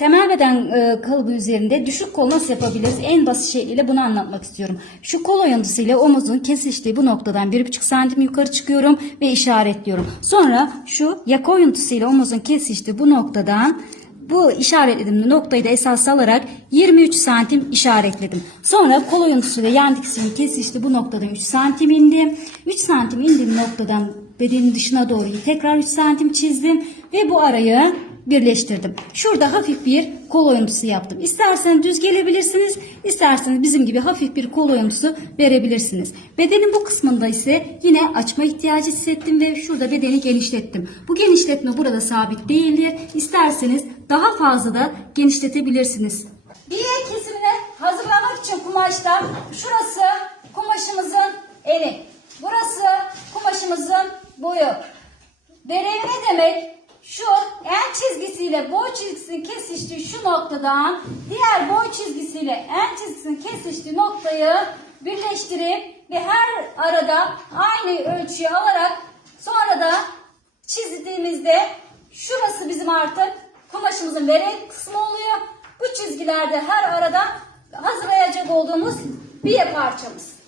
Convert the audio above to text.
Temel beden e, kalıbı üzerinde düşük kol nasıl yapabiliriz? En basit şekliyle bunu anlatmak istiyorum. Şu kol oyuntusu omuzun kesiştiği bu noktadan 1,5 santim yukarı çıkıyorum ve işaretliyorum. Sonra şu yaka oyuntusu omuzun kesiştiği bu noktadan bu işaretlediğim noktayı da esas alarak 23 santim işaretledim. Sonra kol oyuntusu ile yan dikişinin kesişti bu noktadan 3 santim indim. 3 santim indiğim noktadan bedenin dışına doğru tekrar 3 santim çizdim ve bu arayı birleştirdim. Şurada hafif bir kol oyuntusu yaptım. İsterseniz düz gelebilirsiniz, isterseniz bizim gibi hafif bir kol oyuntusu verebilirsiniz. Bedenin bu kısmında ise yine açma ihtiyacı hissettim ve şurada bedeni genişlettim. Bu genişletme burada sabit değildir. İsterseniz daha fazla da genişletebilirsiniz. Biye kesimine hazırlamak için kumaşta şurası kumaşımızın eni. Burası kumaşımızın boyu. Dereyi ne demek? Şu en çizgisiyle boy çizgisinin kesiştiği şu noktadan diğer boy çizgisiyle en çizgisinin kesiştiği noktayı birleştirip ve her arada aynı ölçüyü alarak sonra da çizdiğimizde şurası bizim artık kumaşımızın verek kısmı oluyor. Bu çizgilerde her arada hazırlayacak olduğumuz bir parçamız.